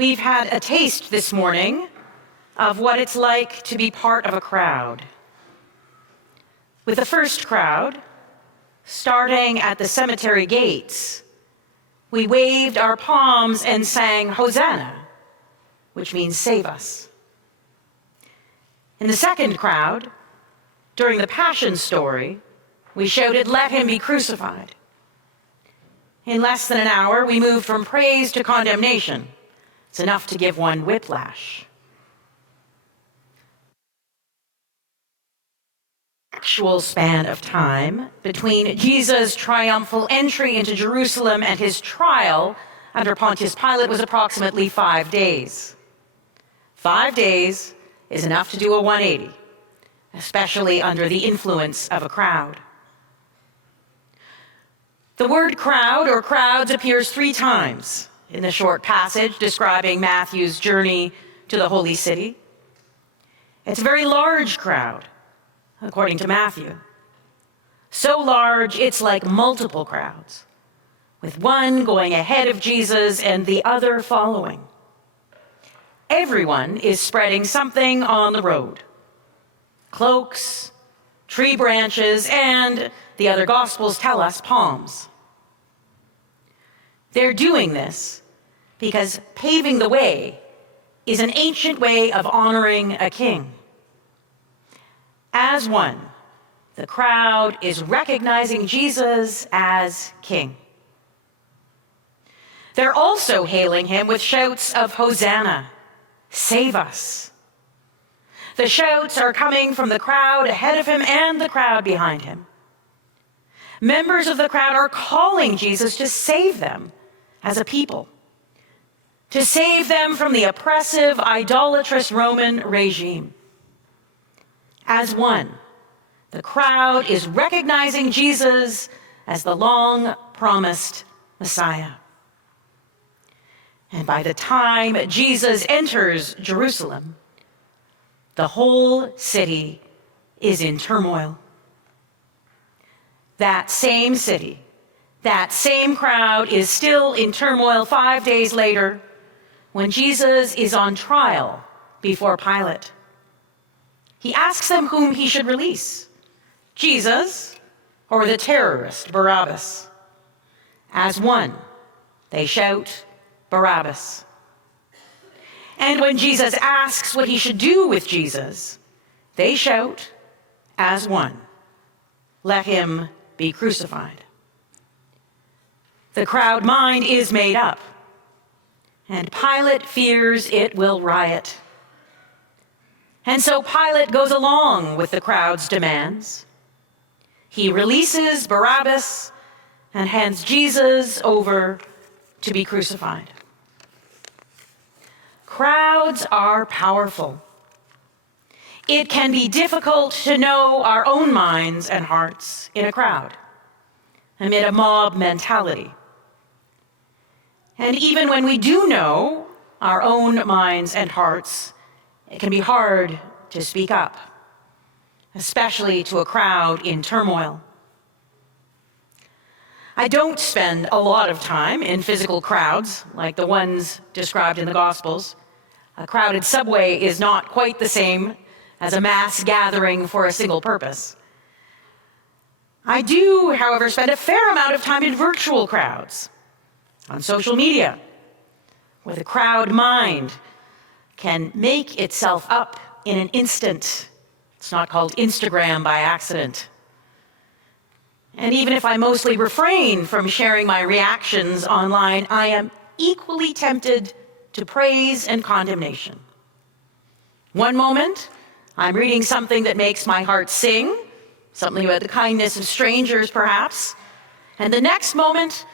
We've had a taste this morning of what it's like to be part of a crowd. With the first crowd, starting at the cemetery gates, we waved our palms and sang Hosanna, which means save us. In the second crowd, during the Passion story, we shouted, let him be crucified. In less than an hour, we moved from praise to condemnation. It's enough to give one whiplash. Actual span of time between Jesus' triumphal entry into Jerusalem and his trial under Pontius Pilate was approximately 5 days. 5 days is enough to do a 180, especially under the influence of a crowd. The word crowd or crowds appears 3 times in the short passage describing Matthew's journey to the Holy City. It's a very large crowd, according to Matthew. So large, it's like multiple crowds, with one going ahead of Jesus and the other following. Everyone is spreading something on the road: cloaks, tree branches, and, the other Gospels tell us, palms. They're doing this because paving the way is an ancient way of honoring a king. As one, the crowd is recognizing Jesus as king. They're also hailing him with shouts of Hosanna, save us. The shouts are coming from the crowd ahead of him and the crowd behind him. Members of the crowd are calling Jesus to save them as a people, to save them from the oppressive, idolatrous Roman regime. As one, the crowd is recognizing Jesus as the long-promised Messiah. And by the time Jesus enters Jerusalem, the whole city is in turmoil. That same city, that same crowd is still in turmoil 5 days later when Jesus is on trial before Pilate. He asks them whom he should release, Jesus or the terrorist Barabbas. As one, they shout, Barabbas. And when Jesus asks what he should do with Jesus, they shout, as one, let him be crucified. The crowd mind is made up, and Pilate fears it will riot. And so Pilate goes along with the crowd's demands. He releases Barabbas and hands Jesus over to be crucified. Crowds are powerful. It can be difficult to know our own minds and hearts in a crowd, amid a mob mentality. And even when we do know our own minds and hearts, it can be hard to speak up, especially to a crowd in turmoil. I don't spend a lot of time in physical crowds like the ones described in the Gospels. A crowded subway is not quite the same as a mass gathering for a single purpose. I do, however, spend a fair amount of time in virtual crowds, on social media, where the crowd mind can make itself up in an instant. It's not called Instagram by accident. And even if I mostly refrain from sharing my reactions online, I am equally tempted to praise and condemnation. One moment, I'm reading something that makes my heart sing, something about the kindness of strangers, perhaps. And the next moment,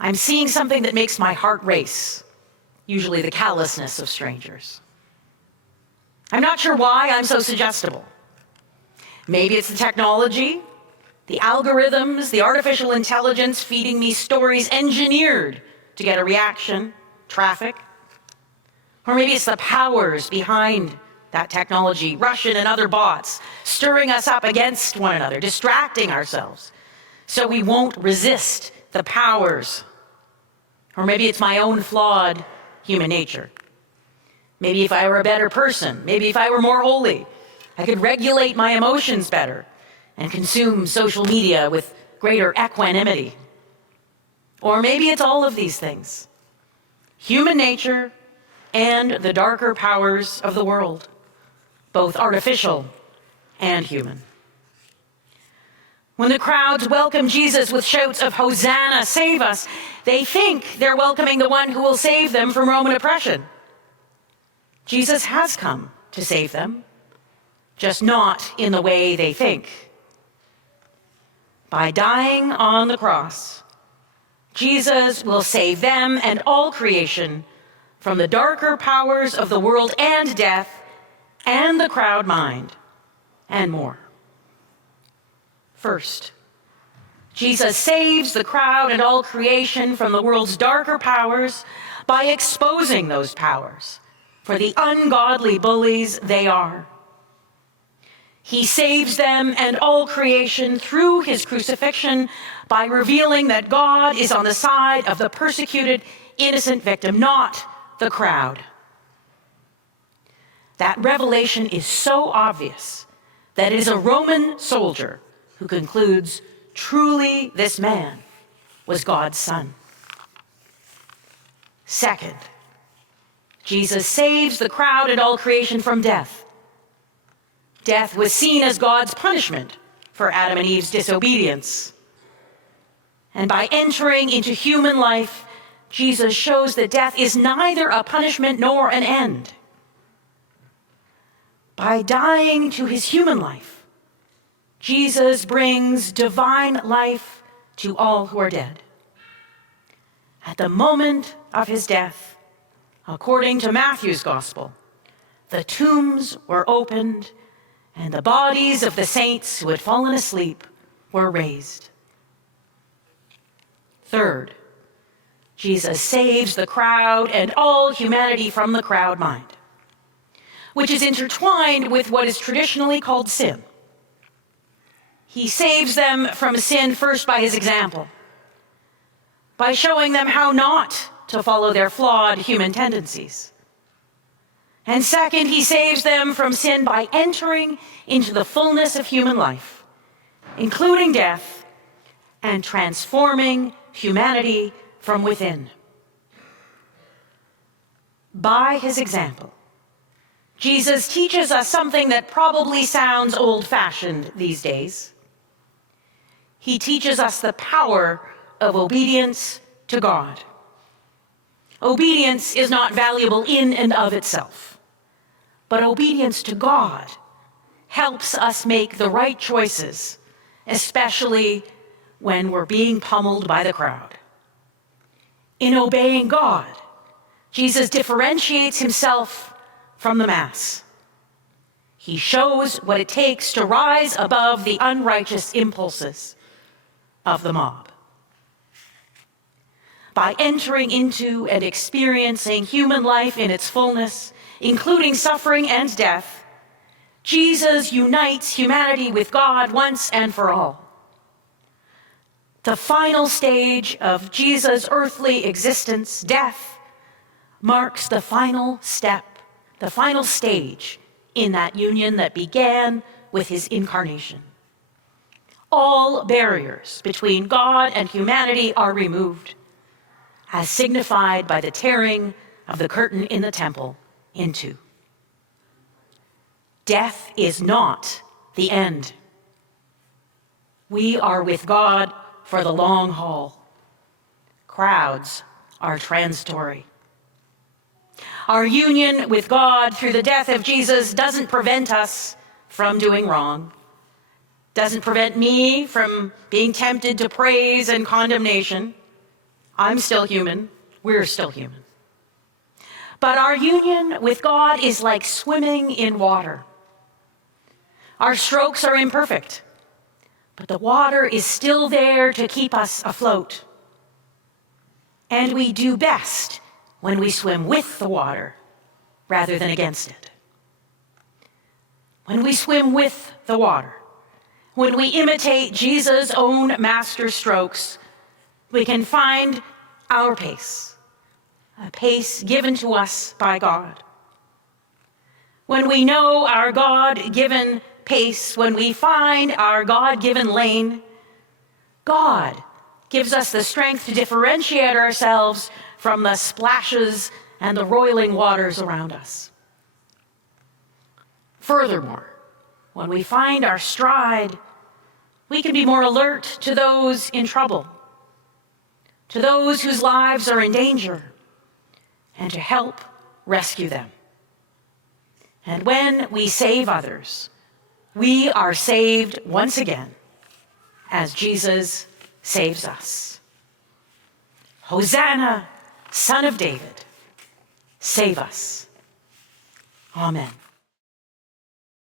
I'm seeing something that makes my heart race, usually the callousness of strangers. I'm not sure why I'm so suggestible. Maybe it's the technology, the algorithms, the artificial intelligence feeding me stories engineered to get a reaction, traffic. Or maybe it's the powers behind that technology, Russian and other bots, stirring us up against one another, distracting ourselves, so we won't resist the powers. Or maybe it's my own flawed human nature. Maybe if I were a better person, maybe if I were more holy, I could regulate my emotions better and consume social media with greater equanimity. Or maybe it's all of these things. Human nature and the darker powers of the world, both artificial and human. When the crowds welcome Jesus with shouts of "Hosanna, save us," they think they're welcoming the one who will save them from Roman oppression. Jesus has come to save them, just not in the way they think. By dying on the cross, Jesus will save them and all creation from the darker powers of the world and death and the crowd mind and more. First, Jesus saves the crowd and all creation from the world's darker powers by exposing those powers for the ungodly bullies they are. He saves them and all creation through his crucifixion by revealing that God is on the side of the persecuted, innocent victim, not the crowd. That revelation is so obvious that it is a Roman soldier who concludes, truly this man was God's son. Second, Jesus saves the crowd and all creation from death. Death was seen as God's punishment for Adam and Eve's disobedience. And by entering into human life, Jesus shows that death is neither a punishment nor an end. By dying to his human life, Jesus brings divine life to all who are dead. At the moment of his death, according to Matthew's gospel, the tombs were opened and the bodies of the saints who had fallen asleep were raised. Third, Jesus saves the crowd and all humanity from the crowd mind, which is intertwined with what is traditionally called sin. He saves them from sin first by his example, by showing them how not to follow their flawed human tendencies. And second, he saves them from sin by entering into the fullness of human life, including death, and transforming humanity from within. By his example, Jesus teaches us something that probably sounds old-fashioned these days. He teaches us the power of obedience to God. Obedience is not valuable in and of itself, but obedience to God helps us make the right choices, especially when we're being pummeled by the crowd. In obeying God, Jesus differentiates himself from the mass. He shows what it takes to rise above the unrighteous impulses of the mob. By entering into and experiencing human life in its fullness, including suffering and death, Jesus unites humanity with God once and for all. The final stage of Jesus' earthly existence, death, marks the final step, the final stage in that union that began with his incarnation. All barriers between God and humanity are removed, as signified by the tearing of the curtain in the temple in two. Death is not the end. We are with God for the long haul. Crowds are transitory. Our union with God through the death of Jesus doesn't prevent us from doing wrong, doesn't prevent me from being tempted to praise and condemnation. I'm still human. We're still human. But our union with God is like swimming in water. Our strokes are imperfect, but the water is still there to keep us afloat. And we do best when we swim with the water rather than against it. When we swim with the water, when we imitate Jesus' own master strokes, we can find our pace, a pace given to us by God. when we know our God-given pace, when we find our God-given lane, God gives us the strength to differentiate ourselves from the splashes and the roiling waters around us. Furthermore, when we find our stride, we can be more alert to those in trouble, to those whose lives are in danger, and to help rescue them. And when we save others, we are saved once again, as Jesus saves us. Hosanna, Son of David, save us. Amen.